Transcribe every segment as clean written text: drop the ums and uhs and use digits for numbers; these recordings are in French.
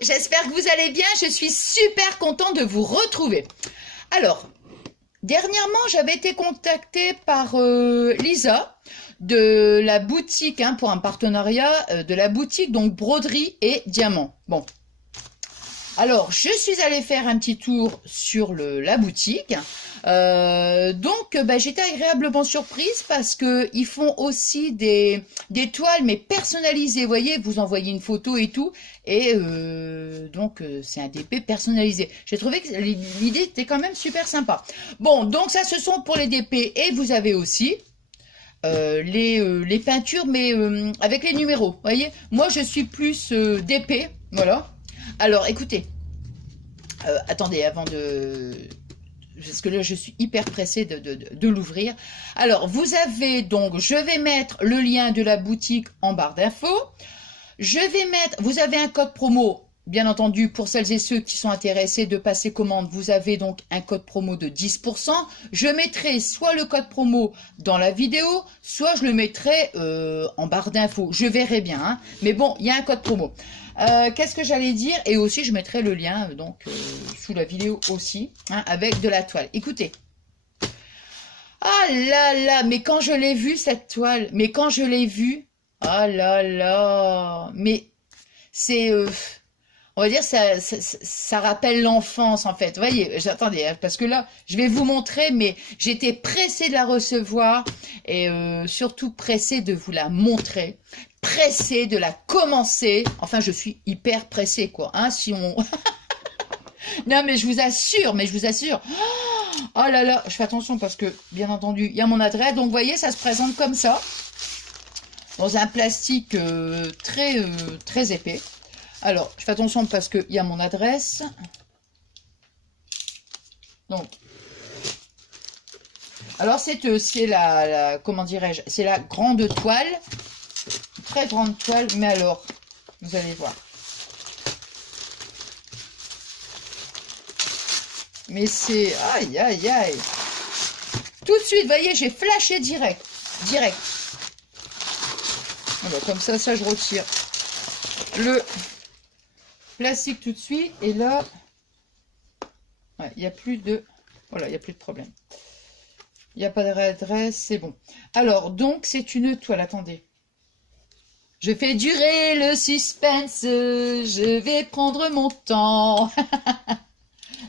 j'espère que vous allez bien, je suis super contente de vous retrouver. Alors, dernièrement, j'avais été contactée par Lisa de la boutique, pour un partenariat de la boutique, donc broderie et diamants. Bon, alors je suis allée faire un petit tour sur la boutique. J'étais agréablement surprise parce que ils font aussi des toiles mais personnalisées. Vous voyez, vous envoyez une photo et tout, et c'est un DP personnalisé. J'ai trouvé que l'idée était quand même super sympa. Bon, donc ça ce sont pour les DP, et vous avez aussi les peintures, mais avec les numéros. Vous voyez, moi je suis plus DP, voilà. Alors écoutez, attendez, avant de... parce que là je suis hyper pressée de l'ouvrir. Alors vous avez donc, je vais mettre le lien de la boutique en barre d'infos. Je vais mettre, vous avez un code promo, bien entendu, pour celles et ceux qui sont intéressés de passer commande. Vous avez donc un code promo de 10%. Je mettrai soit le code promo dans la vidéo, soit je le mettrai en barre d'infos. Je verrai bien, hein. Mais bon, il y a un code promo. Qu'est-ce que j'allais dire? Et aussi, je mettrai le lien sous la vidéo aussi, hein, avec de la toile. Écoutez. Ah là là, mais quand je l'ai vue, cette toile, mais quand je l'ai vue, ah là là, mais c'est, on va dire, ça rappelle l'enfance, en fait. Vous voyez, attendez, hein, parce que là, je vais vous montrer, mais j'étais pressée de la recevoir, et surtout pressée de vous la montrer, pressée de la commencer. Enfin, je suis hyper pressée, quoi, hein, si on... Non, mais je vous assure, oh là là, je fais attention parce que, bien entendu, il y a mon adresse. Donc, vous voyez, ça se présente comme ça, dans un plastique très épais. Alors, je fais attention parce qu'il y a mon adresse. Donc, alors c'est comment dirais-je, c'est la grande toile, très grande toile, mais alors, vous allez voir. Mais c'est, aïe, aïe, aïe. Tout de suite, vous voyez, j'ai flashé direct. Alors, comme ça, je retire le plastique tout de suite. Et là, ouais, il n'y a plus de... Voilà, il n'y a plus de problème. Il n'y a pas d'adresse, c'est bon. Alors, donc, c'est une toile. Attendez. Je fais durer le suspense. Je vais prendre mon temps.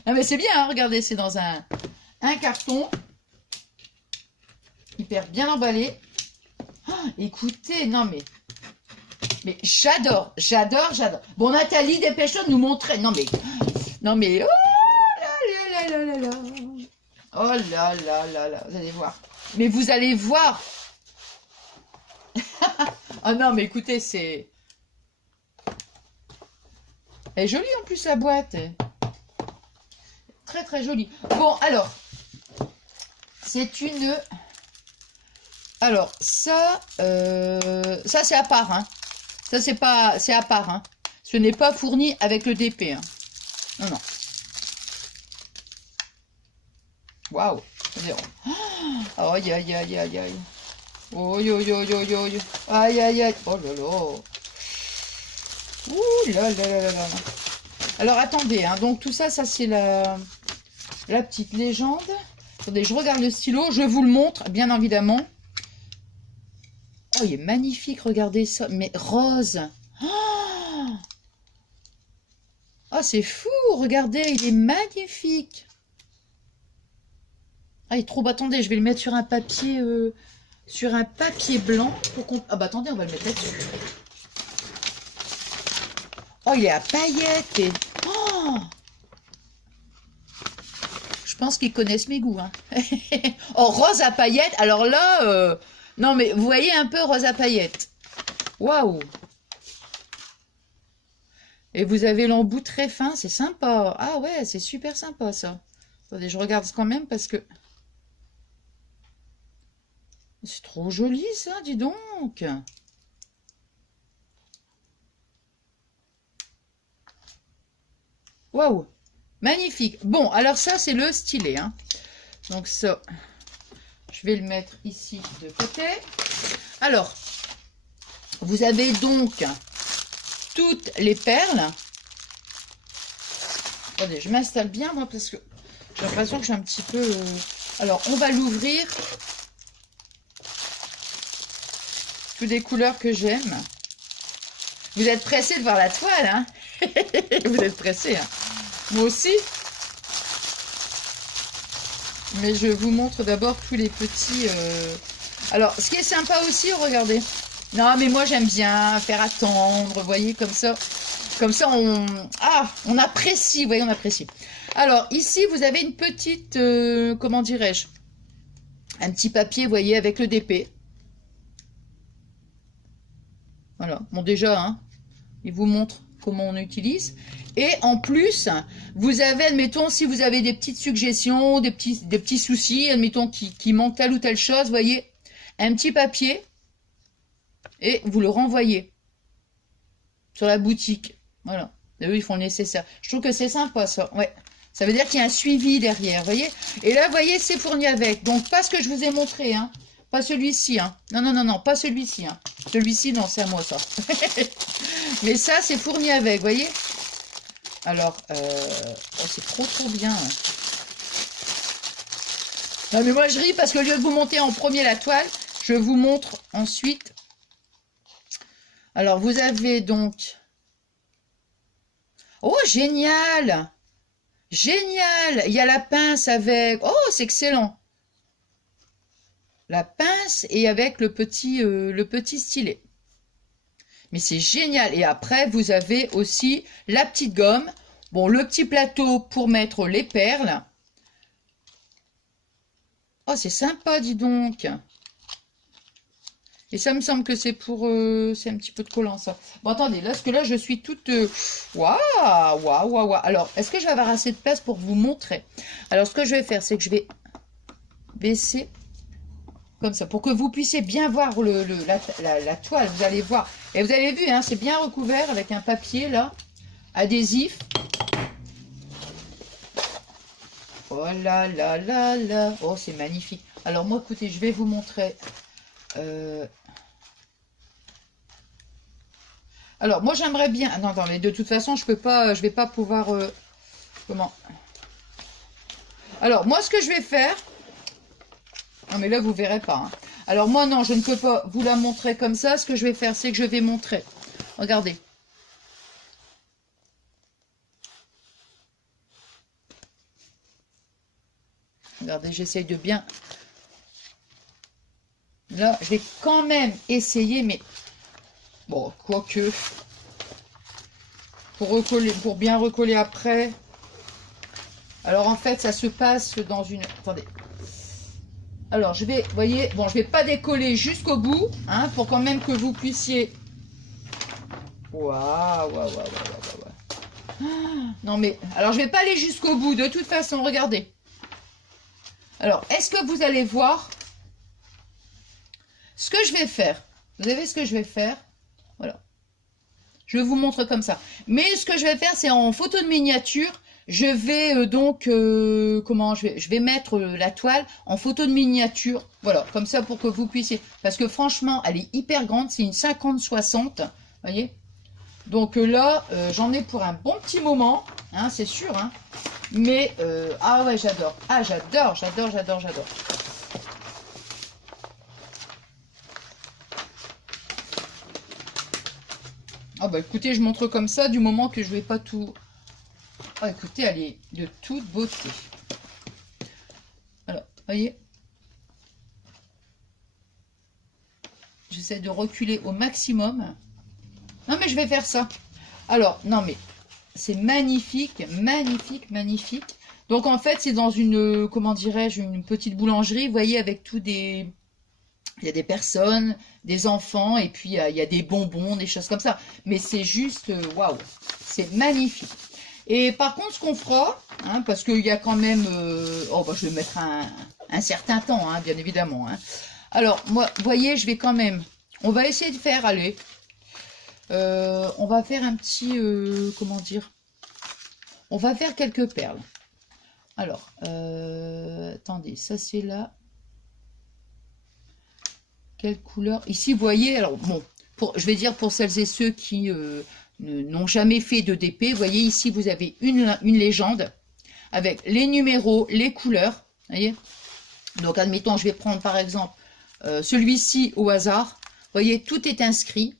Non, mais c'est bien, hein, regardez, c'est dans un carton. Hyper bien emballé. Oh, écoutez, non, mais j'adore. Bon, Nathalie, dépêche-toi de nous montrer. Non, mais, oh là là là là là. Oh là là là là, vous allez voir. Mais vous allez voir. Oh non, mais écoutez, c'est... Elle est jolie en plus, la boîte. Très très jolie. Bon, alors, c'est une... Alors, ça c'est à part, hein. Ça, c'est à part, hein. Ce n'est pas fourni avec le DP, hein. Non, non. Waouh. Oh, aïe, aïe, aïe, aïe, aïe. Oh, yo, yo, yo, yo, yo. Aïe, aïe, aïe. Oh là là. Ouh là là là là là. Alors, attendez, hein. Donc, tout ça c'est la petite légende. Attendez, je regarde le stylo. Je vous le montre, bien évidemment. Oh, il est magnifique, regardez ça. Mais rose. Oh, oh, c'est fou, regardez, il est magnifique. Ah, il est trop beau. Attendez, je vais le mettre sur un papier blanc. Pour qu'on... Ah bah attendez, on va le mettre là-dessus. Oh, il est à paillettes. Et... Oh, je pense qu'ils connaissent mes goûts, hein. Oh, rose à paillettes. Alors là... Non, mais vous voyez un peu rose à paillettes. Waouh! Et vous avez l'embout très fin, c'est sympa. Ah ouais, c'est super sympa ça. Attendez, je regarde quand même parce que... C'est trop joli ça, dis donc. Waouh! Magnifique. Bon, alors ça, c'est le stylet, hein. Donc ça... Je vais le mettre ici de côté. Alors, vous avez donc toutes les perles. Attendez, je m'installe bien, moi, parce que j'ai l'impression que je suis un petit peu... Alors, on va l'ouvrir. Toutes des couleurs que j'aime. Vous êtes pressés de voir la toile, hein? Vous êtes pressés, hein? Moi aussi. Mais je vous montre d'abord tous les petits... Alors, ce qui est sympa aussi, regardez. Non, mais moi, j'aime bien faire attendre, vous voyez, comme ça. Comme ça, on apprécie, vous voyez, on apprécie. Alors, ici, vous avez une petite... comment dirais-je? Un petit papier, vous voyez, avec le DP. Voilà. Bon, déjà, hein, il vous montre comment on utilise. Et en plus, vous avez, admettons, si vous avez des petites suggestions, des petits soucis, admettons, qui manque telle ou telle chose, vous voyez, un petit papier et vous le renvoyez sur la boutique. Voilà. Et eux, ils font le nécessaire. Je trouve que c'est sympa, ça. Ouais. Ça veut dire qu'il y a un suivi derrière, vous voyez. Et là, vous voyez, c'est fourni avec. Donc, pas ce que je vous ai montré, hein. Pas celui-ci, hein. Non, non, non, non, pas celui-ci, hein. Celui-ci, non, c'est à moi, ça. Mais ça, c'est fourni avec, vous voyez. Alors, oh, c'est trop, trop bien. Non, mais moi, je ris parce qu'au lieu de vous monter en premier la toile, je vous montre ensuite. Alors, vous avez donc... Oh, génial! Génial! Il y a la pince avec... Oh, c'est excellent! La pince et avec le petit stylet. Mais c'est génial. Et après, vous avez aussi la petite gomme. Bon, le petit plateau pour mettre les perles. Oh, c'est sympa, dis donc. Et ça me semble que c'est pour... c'est un petit peu de collant, ça. Bon, attendez, là, parce que là, je suis toute... Waouh, waouh, waouh, waouh. Alors, est-ce que je vais avoir assez de place pour vous montrer? Alors, ce que je vais faire, c'est que je vais baisser comme ça, pour que vous puissiez bien voir la toile. Vous allez voir. Et vous avez vu, hein, c'est bien recouvert avec un papier, là, adhésif. Oh là là là là. Oh, c'est magnifique. Alors, moi, écoutez, je vais vous montrer... Alors, moi, j'aimerais bien... Non, non, mais de toute façon, je vais pas pouvoir... Comment? Alors, moi, ce que je vais faire... Non, mais là, vous verrez pas. Hein. Alors, moi, non, je ne peux pas vous la montrer comme ça. Ce que je vais faire, c'est que je vais montrer. Regardez. Regardez, j'essaye de bien... Là, je vais quand même essayer, mais... Bon, quoique... Pour recoller, pour bien recoller après... Alors, en fait, ça se passe dans une... Attendez. Alors, je vais, vous voyez, bon, je vais pas décoller jusqu'au bout, hein, pour quand même que vous puissiez... Waouh, waouh, waouh, waouh, waouh. Non, mais... Alors, je vais pas aller jusqu'au bout, de toute façon, regardez. Alors, est-ce que vous allez voir ce que je vais faire? Vous avez ce que je vais faire? Voilà. Je vous montre comme ça. Mais ce que je vais faire, c'est en photo de miniature. Je vais donc, comment, je vais mettre la toile en photo de miniature. Voilà, comme ça pour que vous puissiez. Parce que franchement, elle est hyper grande. C'est une 50-60. Voyez? Donc là, j'en ai pour un bon petit moment. Hein, c'est sûr. Hein. Mais, ah ouais, j'adore. Ah, j'adore, j'adore, j'adore, j'adore. Ah bah écoutez, je montre comme ça du moment que je vais pas tout... Ah écoutez, elle est de toute beauté. Alors, voyez. J'essaie de reculer au maximum. Non mais je vais faire ça. Alors, non mais c'est magnifique, magnifique, magnifique. Donc en fait, c'est dans une, comment dirais-je, une petite boulangerie, vous voyez, avec tous des... Il y a des personnes, des enfants, et puis il y a des bonbons, des choses comme ça. Mais c'est juste, waouh, c'est magnifique. Et par contre, ce qu'on fera, hein, parce qu'il y a quand même... oh, bah, je vais mettre un certain temps, hein, bien évidemment. Hein. Alors, moi, vous voyez, je vais quand même... On va essayer de faire, allez... on va faire un petit... comment dire? On va faire quelques perles. Alors, attendez, ça c'est là... Quelle couleur? Ici, vous voyez, alors bon, je vais dire pour celles et ceux qui n'ont jamais fait de DP. Vous voyez, ici, vous avez une légende avec les numéros, les couleurs. Voyez. Donc, admettons, je vais prendre par exemple celui-ci au hasard. Vous voyez, tout est inscrit.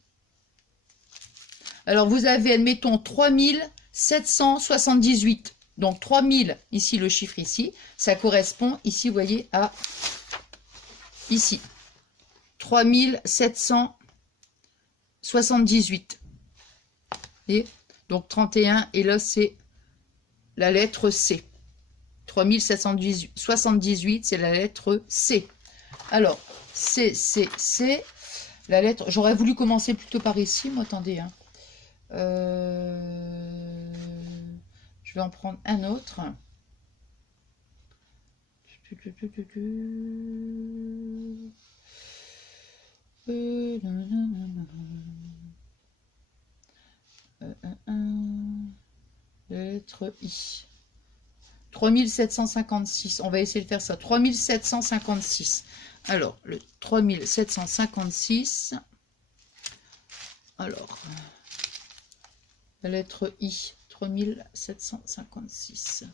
Alors, vous avez, admettons, 3778. Donc, 3000, ici, le chiffre ici, ça correspond, ici, vous voyez, à, ici, 3778. Et donc, 31, et là, c'est la lettre C. 3778, c'est la lettre C. Alors, C, la lettre... J'aurais voulu commencer plutôt par ici, moi, attendez. Hein. Je vais en prendre un autre. Lettre I. 3756. On va essayer de faire ça. 3756. Alors, le 3756. Alors, la lettre I. 3756.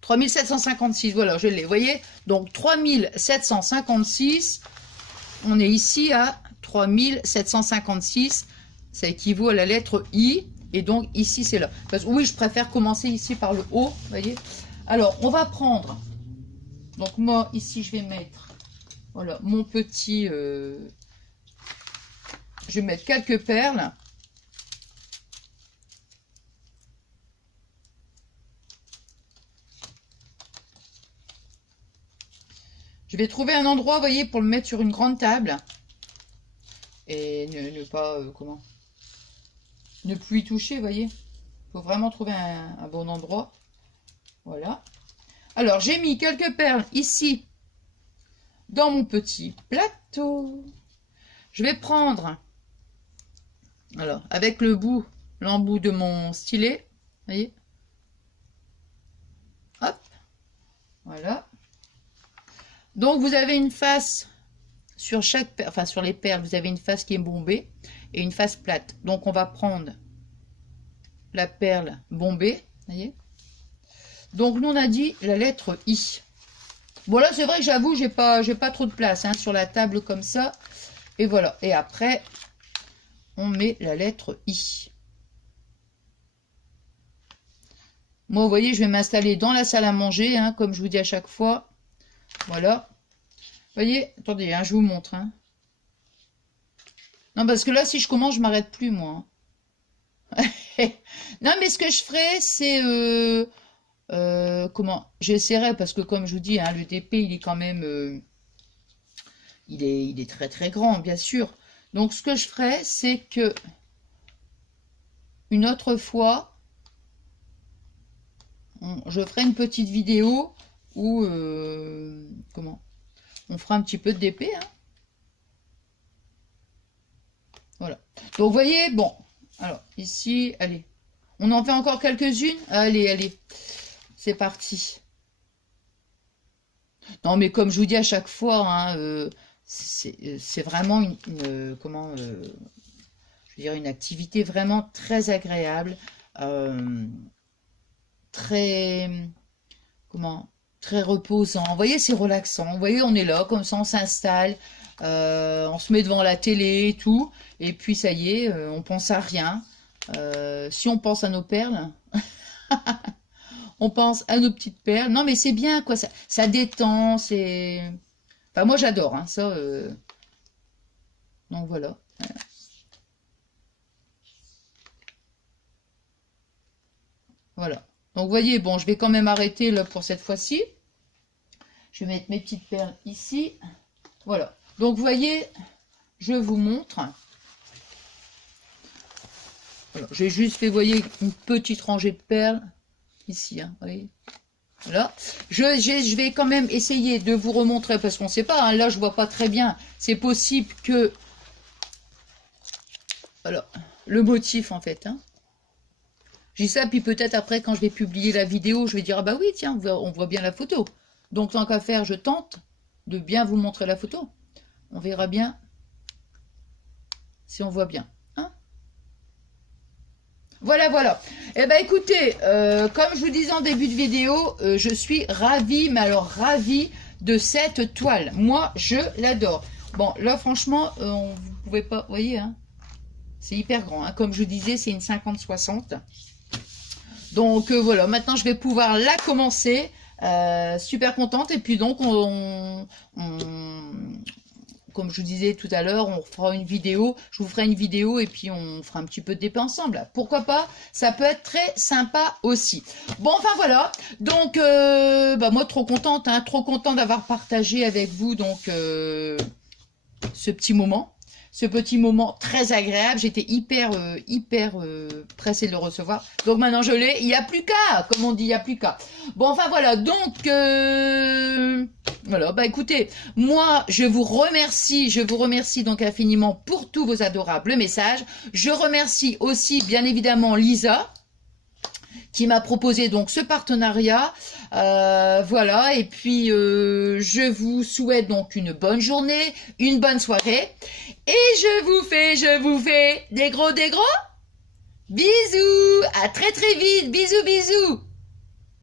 3756, voilà, je l'ai, vous voyez. Donc, 3756. On est ici à 3756. Ça équivaut à la lettre I. Et donc, ici, c'est là. Parce que oui, je préfère commencer ici par le haut. Vous voyez. Alors, on va prendre. Donc, moi, ici, je vais mettre. Voilà, mon petit. Je vais mettre quelques perles. Je vais trouver un endroit, vous voyez, pour le mettre sur une grande table. Et ne pas, comment, ne plus y toucher, vous voyez. Il faut vraiment trouver un bon endroit. Voilà. Alors, j'ai mis quelques perles ici, dans mon petit plateau. Je vais prendre, alors, avec l'embout de mon stylet, vous voyez. Hop. Voilà. Donc, vous avez une face sur chaque perle, enfin sur les perles, vous avez une face qui est bombée et une face plate. Donc, on va prendre la perle bombée, voyez. Donc, nous, on a dit la lettre I. Bon, là, c'est vrai que j'avoue, j'ai pas trop de place hein, sur la table comme ça. Et voilà. Et après, on met la lettre I. Moi, vous voyez, je vais m'installer dans la salle à manger, hein, comme je vous dis à chaque fois. Voilà. Vous voyez, attendez, hein, je vous montre. Hein. Non, parce que là, si je commence, je m'arrête plus, moi. Non, mais ce que je ferai, c'est... comment? J'essaierai, parce que comme je vous dis, hein, le DP, il est quand même... il est très, très grand, bien sûr. Donc, ce que je ferai, c'est que... une autre fois, je ferai une petite vidéo où... comment? On fera un petit peu de DP. Hein. Voilà. Donc, vous voyez, bon. Alors, ici, allez. On en fait encore quelques-unes. Allez, allez. C'est parti. Non, mais comme je vous dis à chaque fois, hein, c'est vraiment comment... je veux dire, une activité vraiment très agréable. Très... comment... très reposant. Vous voyez, c'est relaxant. Vous voyez, on est là, comme ça, on s'installe. On se met devant la télé et tout. Et puis, ça y est, on pense à rien. Si on pense à nos perles, on pense à nos petites perles. Non, mais c'est bien, quoi. Ça détend, c'est... Enfin, moi, j'adore, hein, ça. Donc, voilà. Voilà. Donc, vous voyez, bon, je vais quand même arrêter là pour cette fois-ci. Je vais mettre mes petites perles ici. Voilà. Donc, vous voyez, je vous montre. Voilà. J'ai juste fait, vous voyez, une petite rangée de perles ici. Hein, vous voyez. Voilà. Je vais quand même essayer de vous remontrer parce qu'on ne sait pas. Hein, là, je vois pas très bien. C'est possible que... voilà. Le motif, en fait. Hein. Je dis ça, puis peut-être après, quand je vais publier la vidéo, je vais dire, ah bah oui, tiens, on voit bien la photo. Donc, tant qu'à faire, je tente de bien vous montrer la photo. On verra bien si on voit bien. Hein, voilà, voilà. Eh ben écoutez, comme je vous disais en début de vidéo, je suis ravie, mais alors ravie de cette toile. Moi, je l'adore. Bon, là, franchement, vous pouvez pas, vous voyez, hein, c'est hyper grand. Hein. Comme je vous disais, c'est une 50-60. Donc voilà, maintenant je vais pouvoir la commencer. Super contente. Et puis donc, comme je vous disais tout à l'heure, on fera une vidéo. Je vous ferai une vidéo et puis on fera un petit peu de d'épée ensemble. Pourquoi pas? Ça peut être très sympa aussi. Bon, enfin voilà. Donc, bah, moi, trop contente. Hein, trop contente d'avoir partagé avec vous donc ce petit moment. Ce petit moment très agréable. J'étais hyper pressée de le recevoir. Donc maintenant je l'ai. Il n'y a plus qu'à, comme on dit, il n'y a plus qu'à. Bon, enfin voilà. Donc, voilà. Bah écoutez, moi je vous remercie donc infiniment pour tous vos adorables messages. Je remercie aussi bien évidemment Lisa, qui m'a proposé donc ce partenariat. Voilà, et puis je vous souhaite donc une bonne journée, une bonne soirée, et je vous fais des gros bisous. À très très vite. Bisous bisous.